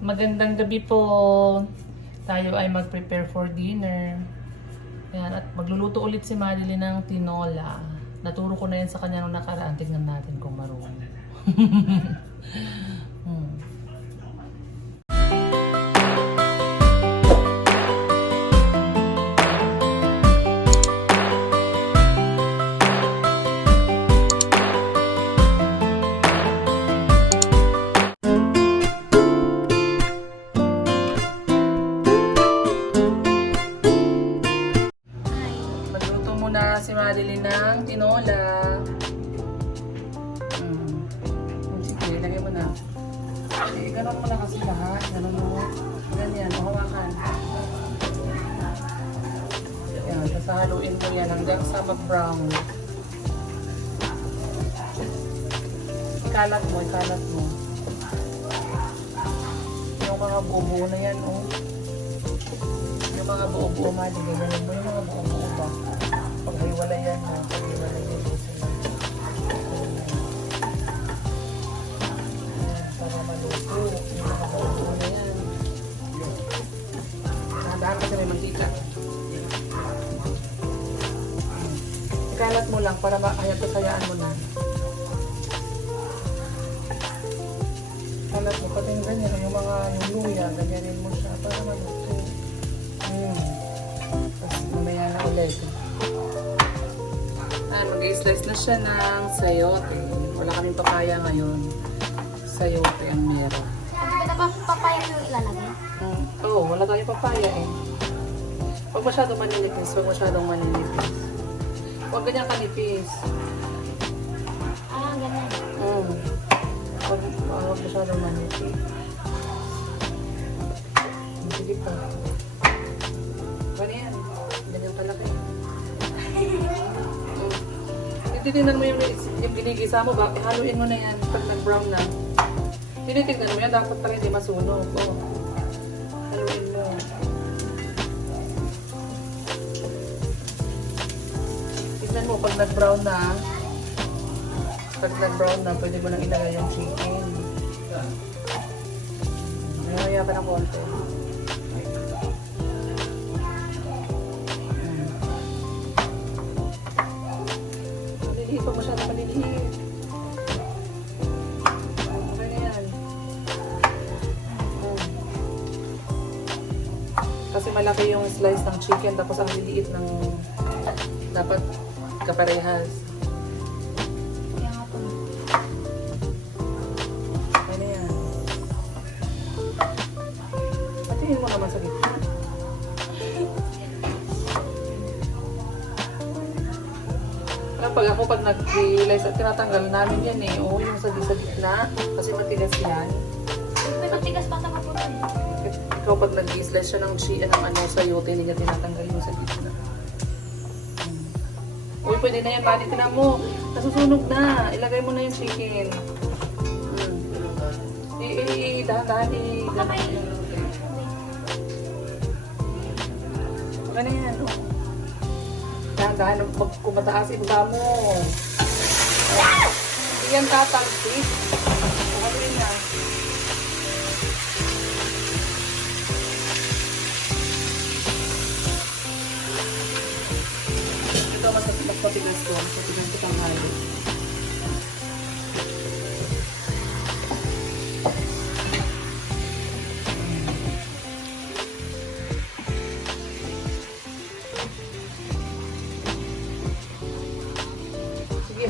Magandang gabi po. Tayo ay mag-prepare for dinner. Yan, at magluluto ulit si Madeline ng tinola. Naturo ko na yan sa kanya nung nakaraan. Tignan natin kung marunong. hmm. Si Madeline ng tinola. Sige, lagay mo na. Ganon mo na kasi lahat. Ganon mo. Ganyan, mahawakan. Yan, tapos haluin mo yan hanggang sa mag-brown. Ikalat mo, ikalat mo. Yung mga buo-buo na yan, oh. Yung mga buo-buo, Madeline. Ganyan mo yung mga buo-buo ba? Paghiwala yan, ha? Paghiwala yan. Para maluto. Yung mga buo na yan. Nakadaan kasi may mantika. Ikalat mo lang para hayaan mo na. Ikalat mo. Pati yung ganyan, yung mga luya, ganyanin mo siya para maluto. Tapos mamaya na ulit. Mag-i-slice na siya ng sayote. Wala kaming papaya ngayon. Sayote ang meron. Wala pa papaya yung ilalagay? Oo, wala tayong papaya eh. Huwag masyadong maninipis. Huwag masyadong maninipis. Huwag ganyan kanipis. Ah, ganyan. Huwag masyadong manipis. Sige pa. Ganyan. Ganyan talaga eh. Titignan mo yung ginigisa mo, haluin mo na yan pag nag-brown na. Tinitignan mo yan, dapat pala hindi masunog. Oh. Haluin mo. Tignan mo pag nag-brown na. Pag nag-brown na, pwede mo nang ilagay yung chicken. Nangaya pa ng konti. Hindi pa masyado paliliit. Okay na yan. Kasi malaki yung slice ng chicken tapos ang liliit ng dapat kaparehas. Kaya nga po. Okay na yan. Patingin mo naman sa gitna. Pag nag-realize at tinatanggal namin yan eh. Oo, yung sa gitna. Kasi matigas yan. May matigas pa sa kapunan. Ikaw pag nag-slice siya ng sayote, hindi niya tinatanggal yung sa gitna. Uy, pwede na yan, Mali. Tinan mo. Nasusunog na. Ilagay mo na yung chicken. Dahan-dahan. Okay na yan. Dahan-dahan kung mataas ibaba mo. Hindi yan tatalsik. Ano yun na? Ito mas matigas ko. Matigas ko pang halo.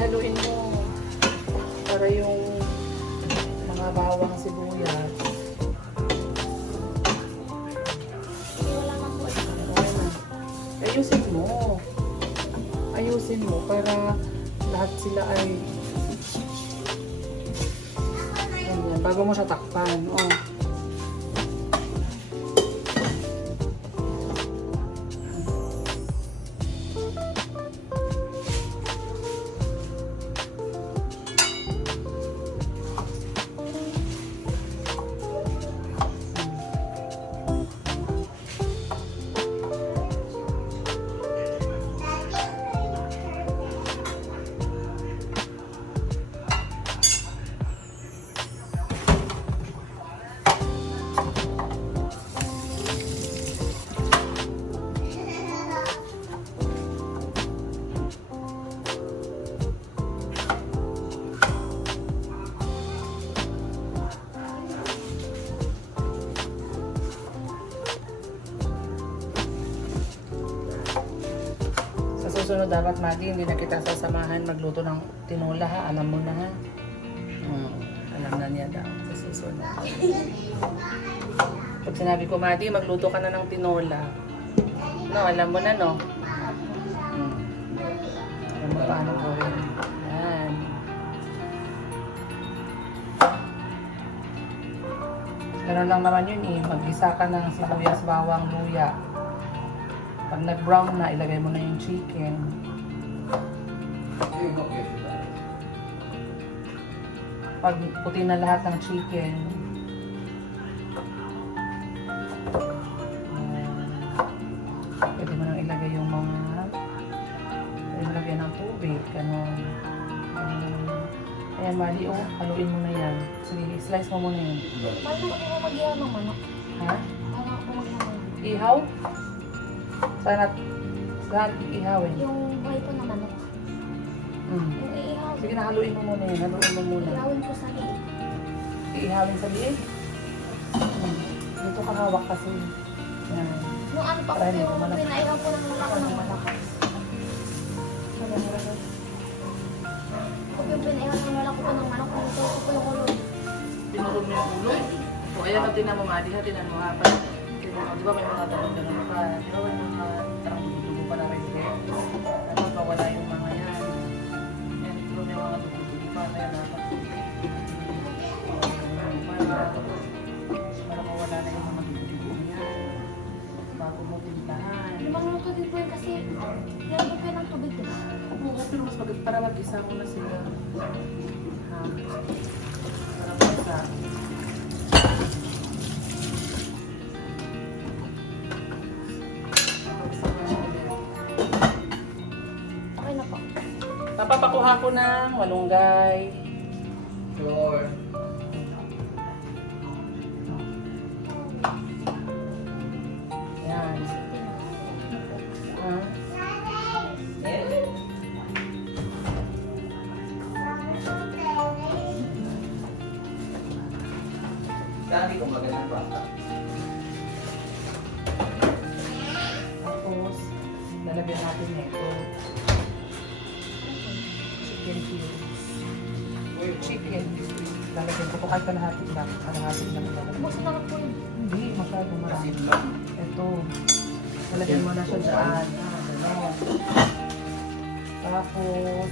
Haluin mo para yung mga bawang sibuyas. Wala nga po. Ayusin mo para lahat sila ay ayan, bago mo siya takpan. Oh. susunod dapat, Madi, hindi na kita sasamahan magluto ng tinola, ha? Alam mo na, ha? Alam na niya daw sa susunod. Pag sinabi ko, Madi, magluto ka na ng tinola. No, alam mo na, no? Alam mo paano gawin. Yan. Ganun lang naman yun eh. Mag-isa ka ng sibuyas, bawang, luya. Pag nag-brown na, ilagay mo na yung chicken. Pag puti na lahat ng chicken, pwede mo nang ilagay yung mga, pwede mo lagyan ng tubig, ganun. Ayan, Mali, oh, haluin mo na yan. Sige, slice mo muna yun. Paano mo mag-ihaw ng manok? Ha? Paano ako mag-ihaw ng manok? Ihaw? Saan ihawin? Yung buhay po ng manok. Yung iihaw. Sige na, haluin mo muna yun. Haluin mo muna. Ihawin ko sa liit. Iihawin sa liit. Dito ka hawak kasi. Yan. Nung ano pa ko Try mo, yung manok. pinaihaw ko ng manok ng manok. Kung yung pinaihaw ng manok ko ng manok, nito ko yung ulo. Pinurog mo yung ulo. O, ayan o, tinan mo, Madi, ha, tinan mo, ha. Di ba may mga tanong gano'n pa? Di ba may mga tarang dugo pa na rin din? Ano, wala yung mga yan. Yan, di ba may mga dugo pa na yan dapat? Para mawala na yung mga dugo yan. Bago mo tindahan. Lumang-luto din po yun kasi nilagyan ko yun ng tubig, diba? Oo, pero mas maganda para mag-isa mo na sila. Para mag-isa. Okay na po. Papapakuha ko ng malunggay. Sure. Yan. Ah. Dati kong magandang bata. Tapos, lalagyan natin nito. Chicken cubes. Chicken. Lalagyan ko po kahit kalahati lang. Kalahati lang lalagyan. Masarap po yun. Hindi, masyado marami. Asin lang. Ito. Lalagyan mo na siya dyan. Ganon. Tapos,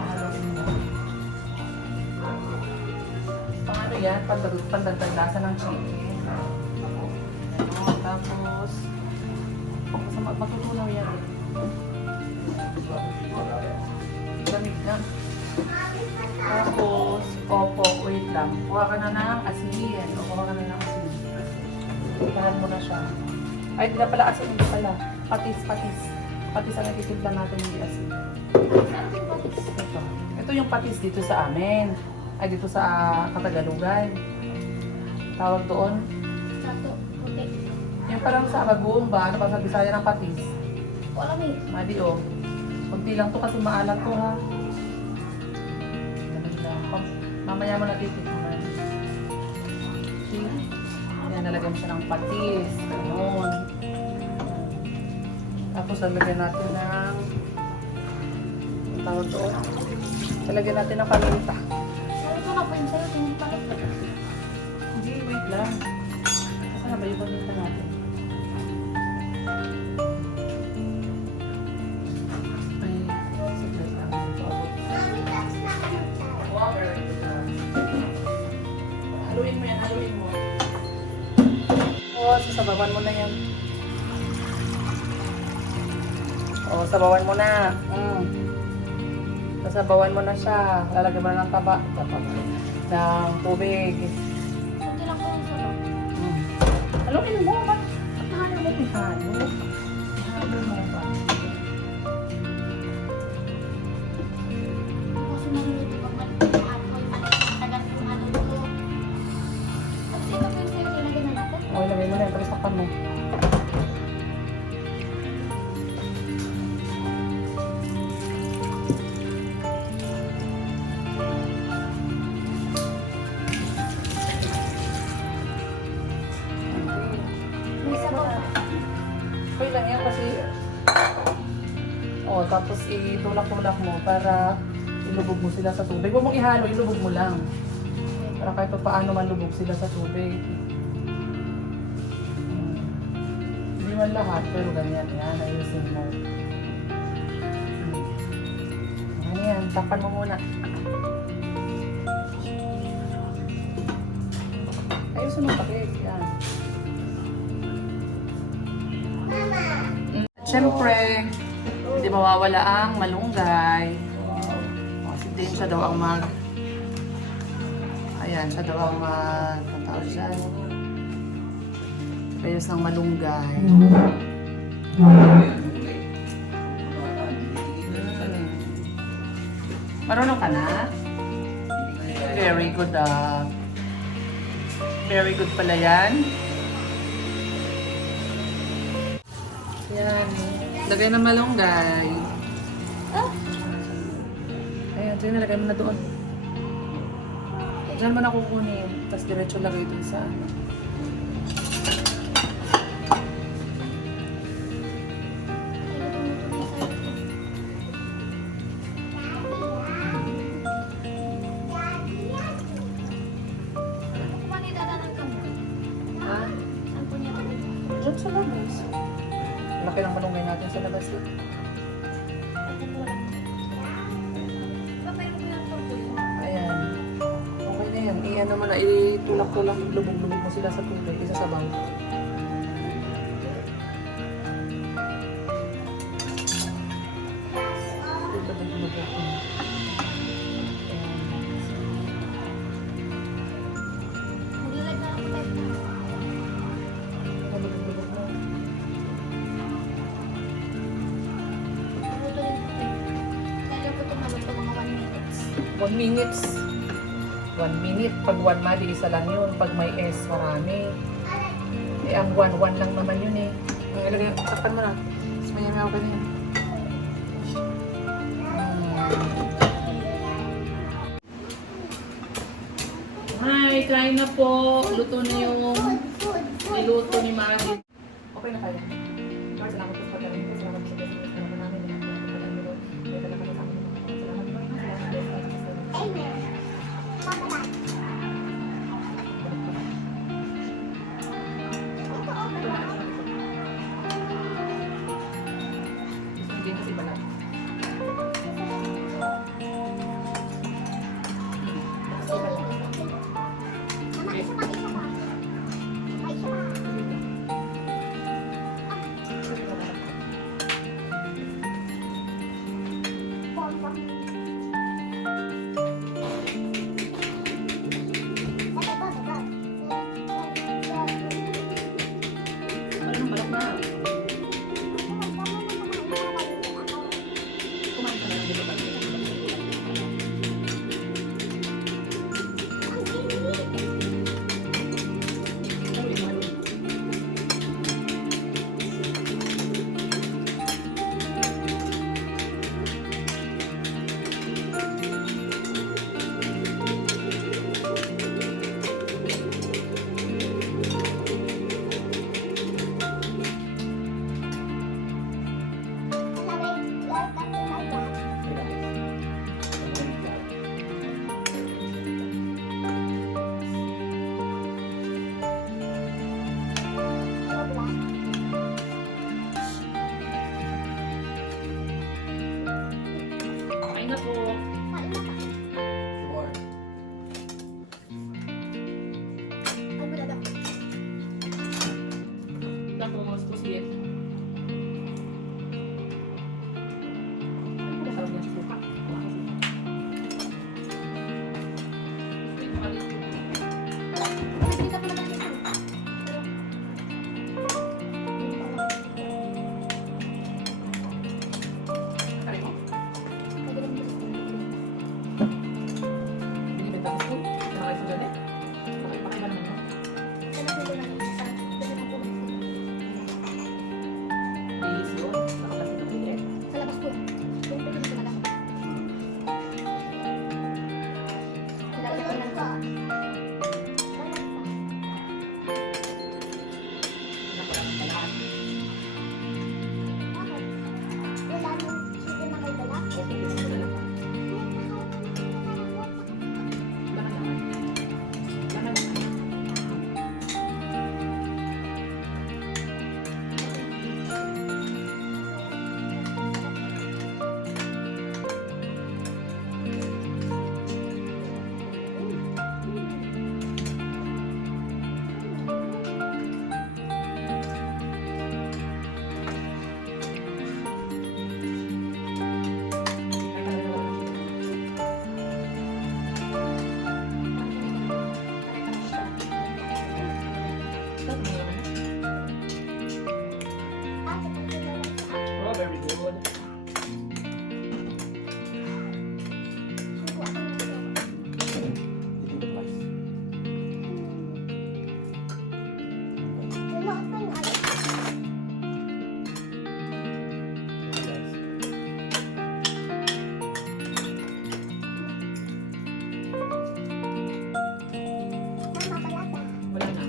pahaluin mo. Paano yan? Pandagdag lasa ng chicken. Ganon. Tapos, matutunaw yan. Lamig na. Tapos, opo, wait lang. Kuha ka na ng asin. O kuha ka na ng asin. Ipahan mo na siya. Ay, hindi na pala asin. Hindi pala. Patis. Patis ang nagtitimpla natin, hindi asin. Ito. Ito yung patis dito sa amin. Ay, dito sa Katagalugan. Tawag doon. Sato, puti. Yung parang sa Bagoong ba? Ano pa sa Bisaya ng patis? Wala may. Madi, oh. Kunti lang to kasi maalat to, ha. Ganun lang. Mamaya mo natitikman. See? Yan, nalagyan siya ng patis. Ganun. Tapos, lalagyan natin ng ang tawag doon. Lalagyan natin ng paminta. Sabi ko na po yun sa'yo, tingin pa rin. Hindi, wait lang. Saan ba yung paminta natin? Ay, saglit lang. Ito ako. Haluin mo yan, haluin mo. Oo, sasabawan mo na yan. Oo, sabawan mo na. Sasabawan mo na siya. Lalagyan mo na ng taba. Ng tubig. Kunti lang po yung sarap. Haluin mo. Ba't ayaw mo ihalo? Ihalo mo ba? Kasi naluluto pag matagal yung ano ko. Kasi ito po yung sa'yo, nilagyan na natin. O, ilagay mo na yan. Tapos takpan mo. May sabaw. Okay lang yan kasi tapos itulak-tulak mo para ilubog mo sila sa tubig. Huwag mong ihalo, ilubog mo lang. Para kahit pa paano malubog sila sa tubig. Hindi man lahat, pero ganyan. Yan, ayusin mo. Ano yan, tapan mo muna. Ayusin mo takip, yan. Siyempre, hindi mawawala ang malunggay. O, si Dane siya daw ang ayan, siya daw ang ang tawag dyan. Payos ng malunggay. Marunong ka na? Very good, very good pala yan. Yan. Lagay ng malunggay. Ayan, sige na, lagay mo na doon. Diyan mo na kukunin. Tapos diretso lagay dun sa ano. Kung paano idadanan ka mo? Ha? Saan po niya dadaan? Diyan sa labas. Laki ng malunggay natin sa labas eh. Papayin mo yung tuloy. Ayan. Okay na yan. I-ano mo na, itulak-tulak, lubog-lubog mo sila sa tubig. Isa sa bang. Lubog-lubog mo. Maglalag na ako tayo na. Lubog-lubog mo. Maluto din po tayo. Kaya po ito maluto mga 1 minutes. 1 minutes. 1 minute. Pag 1 mali, isa lang yun. Pag may S, marami. Eh, ang 1 lang naman yun eh. Ang ilagay, takpan mo na. Mas mayamaw ka na yun. Hi, kain na po. Luto na yung niluto ni Maggie. Okay na kayo. Lord, salamat po sa pagkain ko. Salamat po sa pagkain ko. Salamat po namin. Salamat po namin. Salamat po namin. Salamat po namin. Amen. Hindi kasi balat. Ate, pag tinawag sa akin, Oh, very good. suko ako ng suko. Sinuot mo yung ano? Mama, pala ba? Wala na.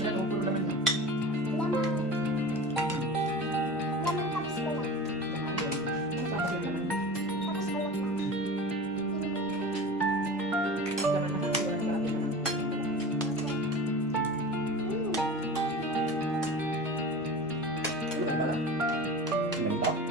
Yan, upo naman na. Laman. Laman tapos ko lang. Tapos ko lang na. Ano po na po?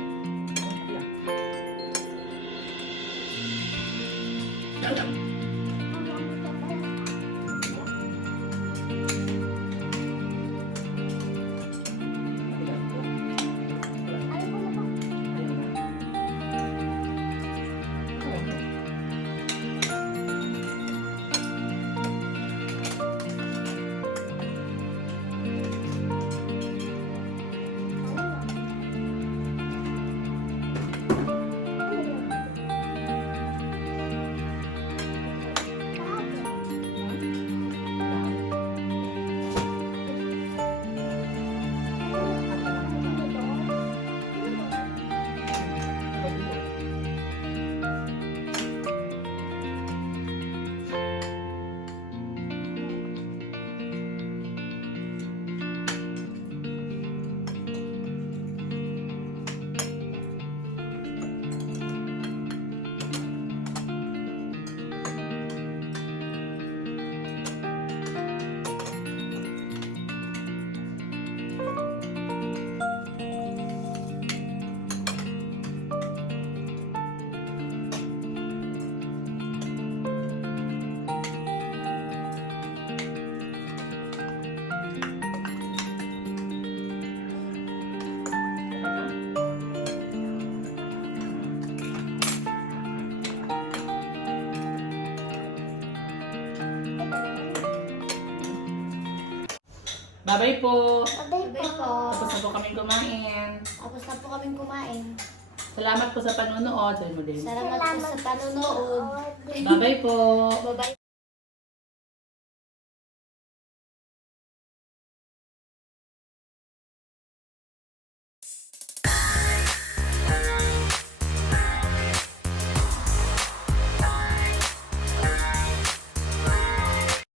Bye-bye po. Abay po. Tapos na po kaming kumain. Tapos na po kaming kumain. Salamat po sa panonood. Sabi mo din. Salamat po sa panonood. Bye-bye po. Bye-bye.